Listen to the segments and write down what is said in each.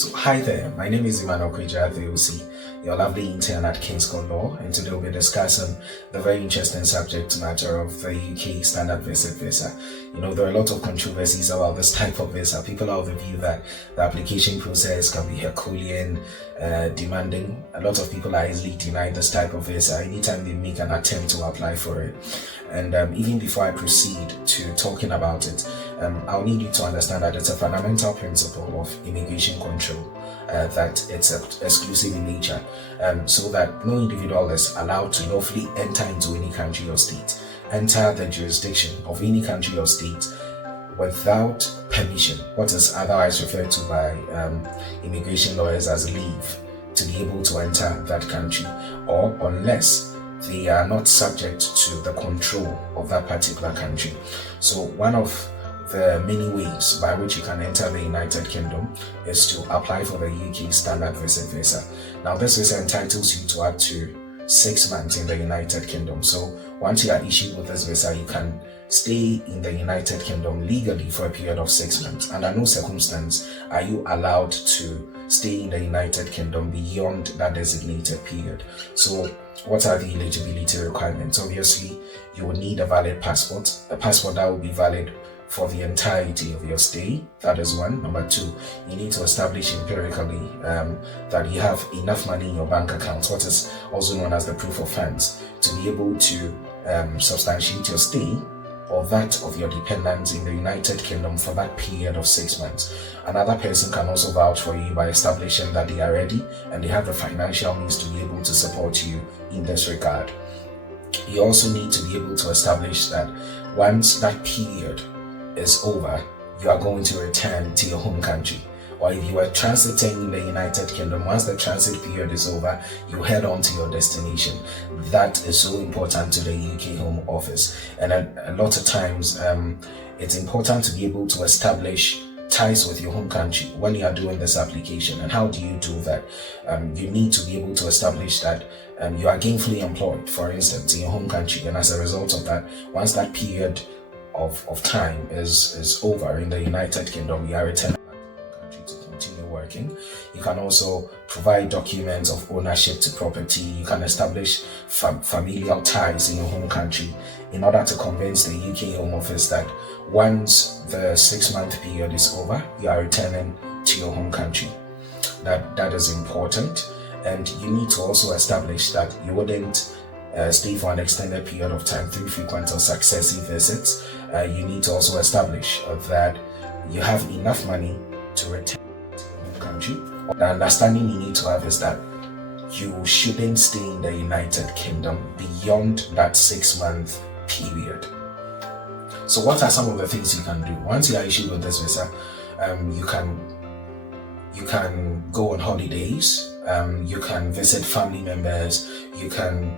So hi there, my name is Emmanuel, your lovely intern at King's Court Law, and today we'll be discussing the very interesting subject matter of the UK standard visit visa. You know, there are a lot of controversies about this type of visa. People are of the view that the application process can be Herculean, demanding. A lot of people are easily denied this type of visa anytime they make an attempt to apply for it. And even before I proceed to talking about it, I'll need you to understand that it's a fundamental principle of immigration control that it's exclusive in nature, so that no individual is allowed to lawfully enter into any country or state, enter the jurisdiction of any country or state without permission, what is otherwise referred to by immigration lawyers as leave, to be able to enter that country, or unless they are not subject to the control of that particular country. So one of the many ways by which you can enter the United Kingdom is to apply for the UK standard visit visa. Now this visa entitles you to up to 6 months in the United Kingdom. So once you are issued with this visa, you can stay in the United Kingdom legally for a period of 6 months. Under no circumstance are you allowed to stay in the United Kingdom beyond that designated period. So what are the eligibility requirements? Obviously, you will need a valid passport, a passport that will be valid for the entirety of your stay. That is one. Number two, you need to establish empirically that you have enough money in your bank account, what is also known as the proof of funds, to be able to substantiate your stay or that of your dependents in the United Kingdom for that period of 6 months. Another person can also vouch for you by establishing that they are ready and they have the financial means to be able to support you in this regard. You also need to be able to establish that once that period is over, you are going to return to your home country. Or if you are transiting in the United Kingdom, once the transit period is over, you head on to your destination. That is so important to the UK Home Office. And a lot of times, it's important to be able to establish ties with your home country when you are doing this application. And how do you do that? You need to be able to establish that you are gainfully employed, for instance, in your home country. And as a result of that, once that period of time is over in the United Kingdom, you are returning back to your country to continue working. You can also provide documents of ownership to property. You can establish familial ties in your home country in order to convince the UK Home Office that once the 6-month period is over, you are returning to your home country. That is important. And you need to also establish that you wouldn't stay for an extended period of time through frequent or successive visits. You need to also establish that you have enough money to return to your home country. The understanding you need to have is that you shouldn't stay in the United Kingdom beyond that 6-month period. So what are some of the things you can do? Once you are issued with this visa, you can go on holidays, you can visit family members, you can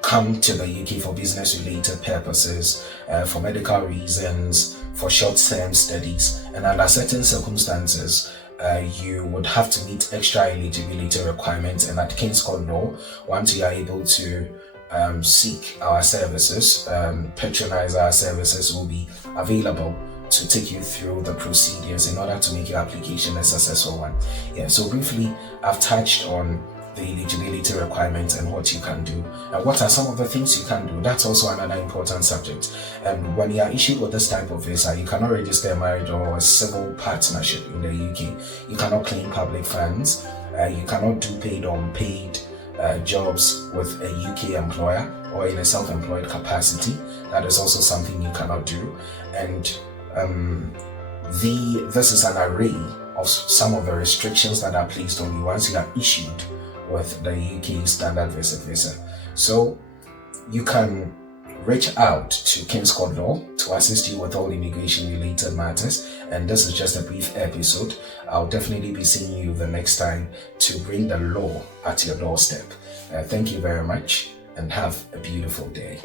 come to the UK for business-related purposes, for medical reasons, for short-term studies, and under certain circumstances, you would have to meet extra eligibility requirements. And at King's Court Law, once you are able to seek our services, patronize our services, will be available to take you through the procedures in order to make your application a successful one. Yeah, so briefly, I've touched on the eligibility requirements and what you can do. And what are some of the things you can do? That's also another important subject. And when you are issued with this type of visa, you cannot register a marriage or a civil partnership in the UK. You cannot claim public funds. You cannot do paid or unpaid jobs with a UK employer or in a self-employed capacity. That is also something you cannot do. And this is an array of some of the restrictions that are placed on you once you are issued with the UK standard visit visa. So you can reach out to King's Court Law to assist you with all immigration related matters. And this is just a brief episode. I'll definitely be seeing you the next time to bring the law at your doorstep. Thank you very much and have a beautiful day.